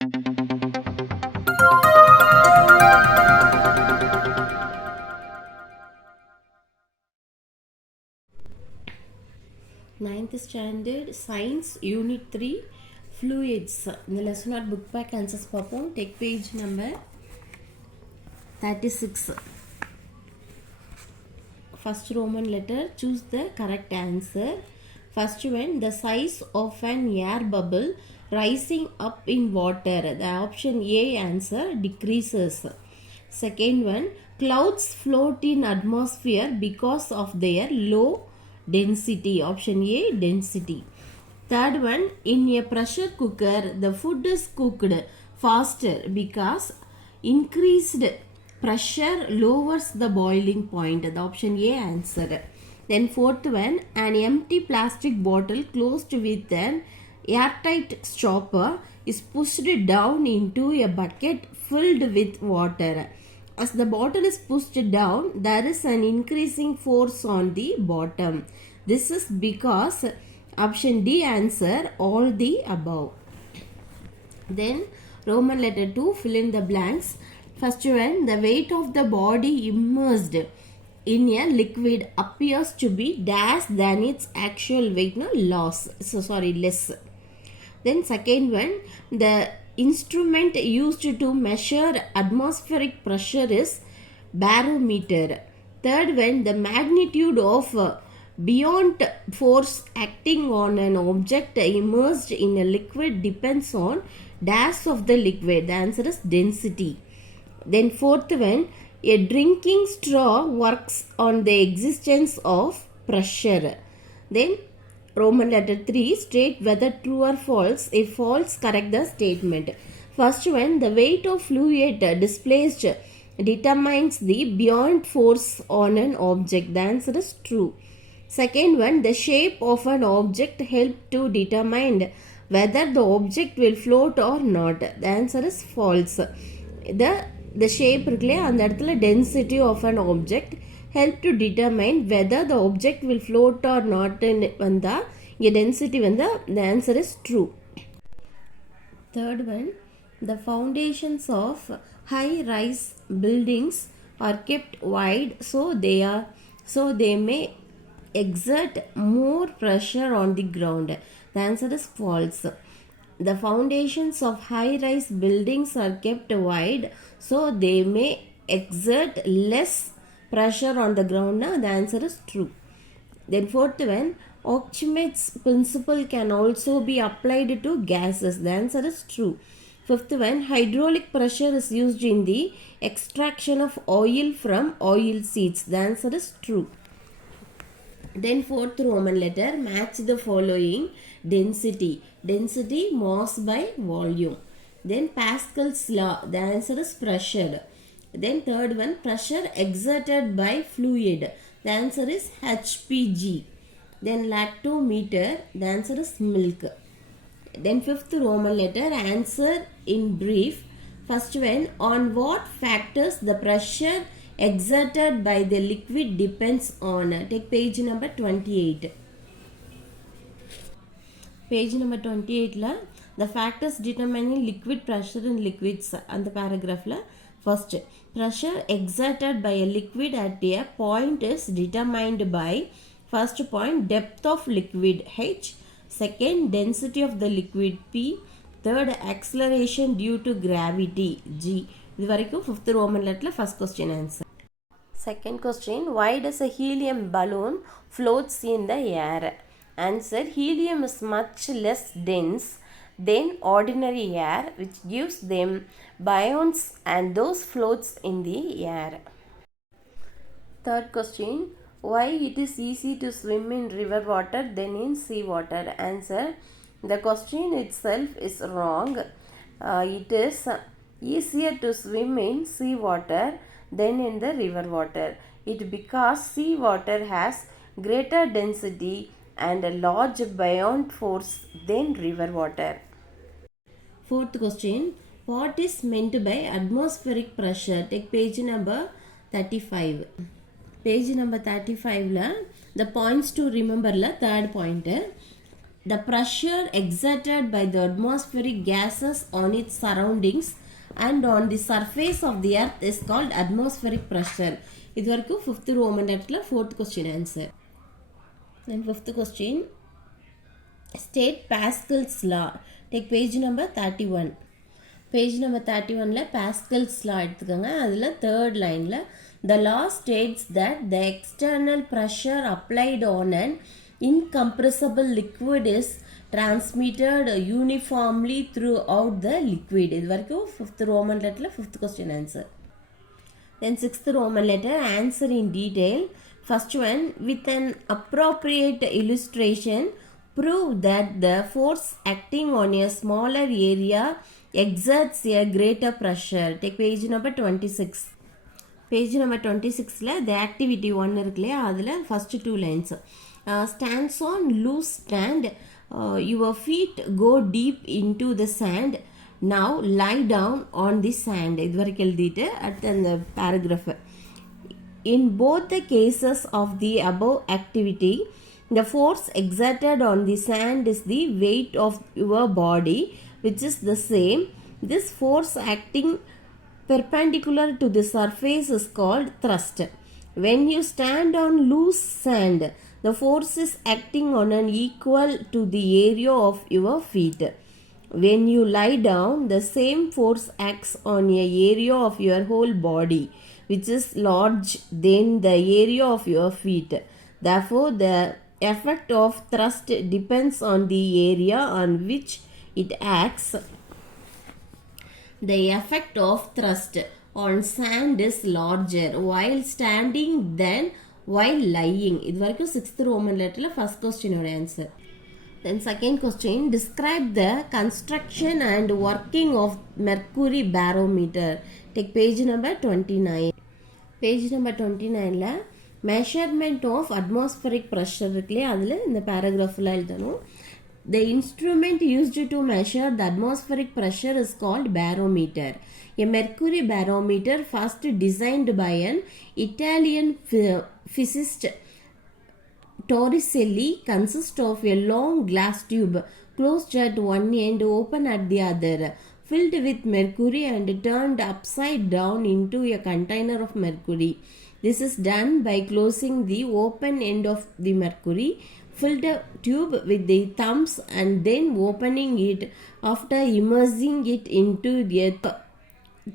Ninth standard science unit 3 fluids. இந்த lesson book pack answers பார்ப்போம். Take page number 36. First Roman letter, choose the correct answer. First one, the size of an air bubble rising up in water. The option A answer decreases. Second one, clouds float in atmosphere because of their low density. Option A density. Third one, in a pressure cooker the food is cooked faster because increased pressure lowers the boiling point. The option A answer. Then fourth one, an empty plastic bottle closed with an airtight stopper is pushed down into a bucket filled with water. As the bottle is pushed down, there is an increasing force on the bottom. This is because option D answer all the above. Then Roman letter 2, fill in the blanks. First one, the weight of the body immersed in a liquid appears to be dash than its actual weight, less. Then second one, the instrument used to measure atmospheric pressure is barometer. Third one, the magnitude of buoyant force acting on an object immersed in a liquid depends on dash of the liquid. The answer is density. Then fourth one, a drinking straw works on the existence of pressure. Then Roman letter 3, state whether true or false. If false, correct the statement. First one, the weight of fluid displaced determines the buoyant force on an object. The answer is true. Second one, the shape of an object helps to determine whether the object will float or not. The answer is false. The shape இருக்குல்லையா அந்த இடத்துல density of an object help to determine whether the object will float or not வந்தா இங்கே density வந்தா the answer is true. Third one, the foundations of high rise buildings are kept wide so they may exert more pressure on the ground. The answer is false. The foundations of high-rise buildings are kept wide so they may exert less pressure on the ground. Now, the answer is true. Then fourth one, Archimedes' principle can also be applied to gases. The answer is true. Fifth one, hydraulic pressure is used in the extraction of oil from oil seeds. The answer is true. Then fourth Roman letter, match the following. Density, mass by volume. Then Pascal's law, the answer is pressure. Then third one, pressure exerted by fluid. The answer is HPG. Then lactometer, the answer is milk. Then fifth Roman letter, answer in brief. First one, on what factors the pressure exerted by the liquid depends on. Take page number 28. Page number 28 la the factors determining liquid pressure in liquids and the paragraph la first, pressure exerted by a liquid at a point is determined by first point, depth of liquid H, second, density of the liquid P, third, acceleration due to gravity G. இது வரைக்கும் fifth Roman letter first question answer. Second question, why does a helium balloon floats in the air? Answer, helium is much less dense than ordinary air, which gives them ions and those floats in the air. Third question, why it is easy to swim in river water than in sea water? Answer, the question itself is wrong. It is easier to swim in sea water than in the river water. It because sea water has greater density and a large buoyant force than river water. Fourth question, what is meant by atmospheric pressure? Take page number 35. Page number 35 la the points to remember la third point, The pressure exerted by the atmospheric gases on its surroundings and on the surface of the earth is called atmospheric pressure. இது வரைக்கும் 5th Roman letter 4th question answer. Then 5th question, state Pascal's law. Take page number 31. Page number 31 Pascal's law எடுத்துக்கோங்க. அதில் 3rd line the law states that the external pressure applied on an incompressible liquid is transmitted uniformly throughout the liquid. இது வரைக்கும் 5th Roman letter 5th question answer. Then 6th Roman letter, answer in detail. First one, with an appropriate illustration, prove that the force acting on a smaller area exerts a greater pressure. Take page number 26. Page number 26 the activity 1 இருக்குல்லையா, அதில் first 2 lines. Stands on loose stand, your feet go deep into the sand. Now lie down on the sand. இது வரைக்கும் எழுதிட்டு அடுத்த அந்த paragraph. In both the cases of the above activity, the force exerted on the sand is the weight of your body, which is the same. This force acting perpendicular to the surface is called thrust. When you stand on loose sand, the force is acting on an equal to the area of your feet. When you lie down, the same force acts on a area of your whole body, which is large than the area of your feet. Therefore, the effect of thrust depends on the area on which it acts. The effect of thrust on sand is larger while standing than while lying. இது வரைக்கும் 6th Roman letter first question ஓட answer. Then second question, describe the construction and working of mercury barometer. Take page number 29. Page number 29 measurement of atmospheric pressure இருக்குல்லையா, அதில் இந்த paragraphல எழுதணும். The instrument used to measure the atmospheric pressure is called barometer. A mercury barometer, first designed by an Italian physicist Torricelli, consists of a long glass tube closed at one end, open at the other, filled with mercury and turned upside down into a container of mercury. This is done by closing the open end of the mercury filled tube with the thumbs and then opening it after immersing it into the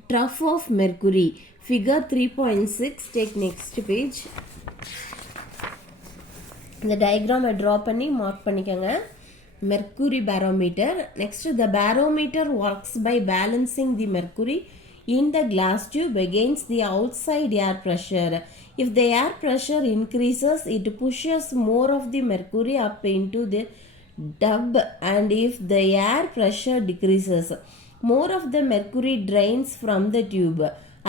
trough of mercury. Figure 3.6. Take next page. இந்த diagram draw பண்ணி mark பண்ணிக்கங்க. Mercury barometer. Next, the barometer works by balancing the mercury in the glass tube against the outside air pressure. If the air pressure increases, it pushes more of the mercury up into the tube, and if the air pressure decreases, more of the mercury drains from the tube.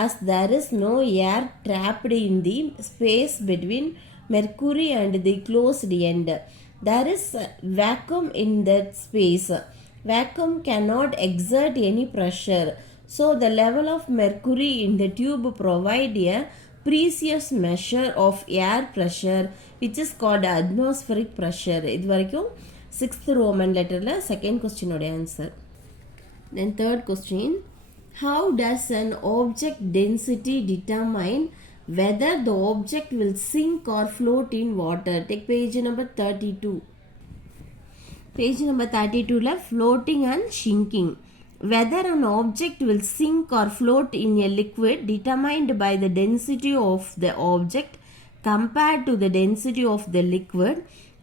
As there is no air trapped in the space between mercury and the closed end, there is vacuum in that space. Vacuum cannot exert any pressure, so the level of mercury in the tube provide a precious measure of air pressure, which is called atmospheric pressure. இது வரைக்கும் 6th Roman letterல second question ஓட answer. Then third question, how does an object density determine whether the object will sink or float in water? Take page number 32. Page number 32 floating and sinking. Whether an object will sink or float in a liquid determined by the density of the object compared to the density of the liquid.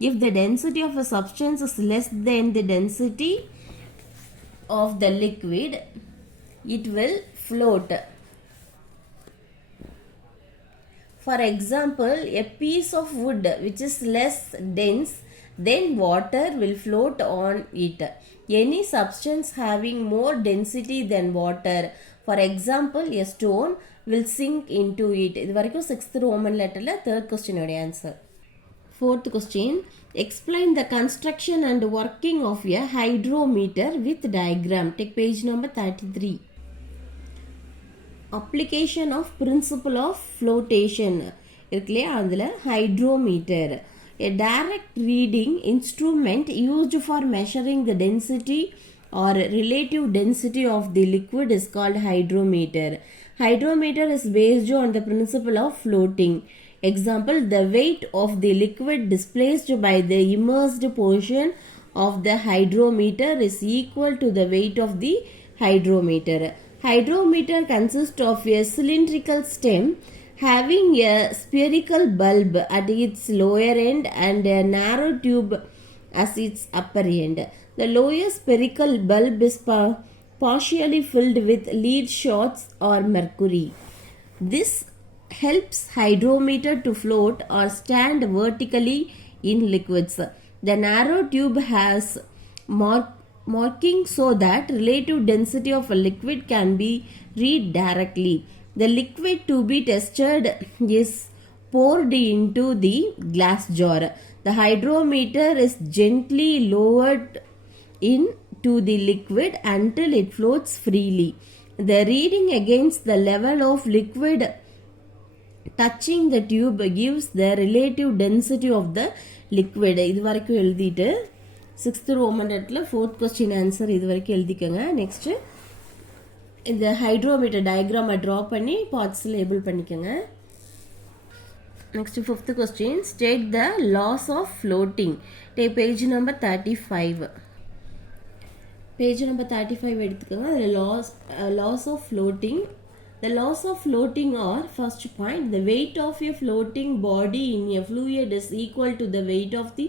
If the density of a substance is less than the density of the liquid, it will float. For example, a piece of wood which is less dense then water will float on it. Any substance having more density than water, for example a stone, will sink into it. இது வரைக்கும் 6th Roman letterல third question ஓட answer. Fourth question, explain the construction and working of a hydrometer with diagram. Take page number 33. Application of principle of flotation இருக்குல்லையா, அதில் hydrometer. A direct reading instrument used for measuring the density or relative density of the liquid is called hydrometer. Hydrometer is based on the principle of floating. Example, the weight of the liquid displaced by the immersed portion of the hydrometer is equal to the weight of the hydrometer. Hydrometer consists of a cylindrical stem having a spherical bulb at its lower end and a narrow tube as its upper end. The lower spherical bulb is partially filled with lead shots or mercury. This helps hydrometer to float or stand vertically in liquids. The narrow tube has marking so that relative density of a liquid can be read directly. The liquid to be tested is poured into the glass jar. The hydrometer is gently lowered into the liquid until it floats freely. The reading against the level of liquid touching the tube gives the relative density of the liquid. இது வரைக்கும் எழுதிட்டு 6th Roman இடத்துல 4th question answer இது வரைக்கும் எழுதிக்கங்க. Next இந்த hydrometer டயக்ராமை draw பண்ணி parts label பண்ணிக்கங்க. Next 5th question, state the laws of floating. Take page number 35. Page number 35 எடுத்துக்கங்க. அதில் laws of floating. The laws of floating are, first point, the weight of a floating body in a fluid is equal to the weight of the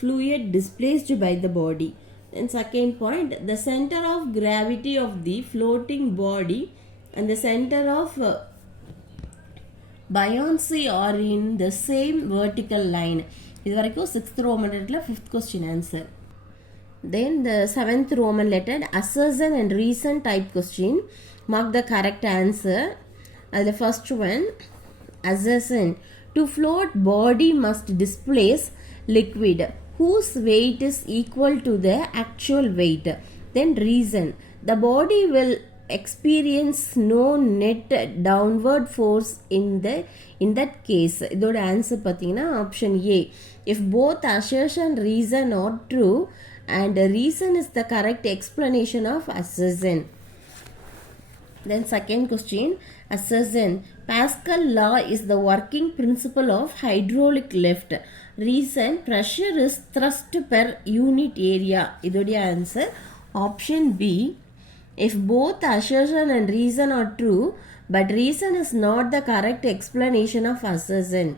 fluid displaced by the body. Then second point, the center of gravity of the floating body and the center of buoyancy are in the same vertical line. இது வரைக்கும் 6th Roman letter 5th question answer. Then the 7th Roman letter assertion and reason type question. Mark the correct answer. The first one, assertion. To float, body must displace liquid whose weight is equal to the actual weight. Then reason. The body will experience no net downward force in that case. இதோட answer பார்த்தீங்கன்னா option A. If both assertion reason are true and reason is the correct explanation of assertion. Then second question, assertion. Pascal law is the working principle of hydraulic lift. Reason, pressure is thrust per unit area. இதோடைய answer option B. If both assertion and reason are true, but reason is not the correct explanation of assertion.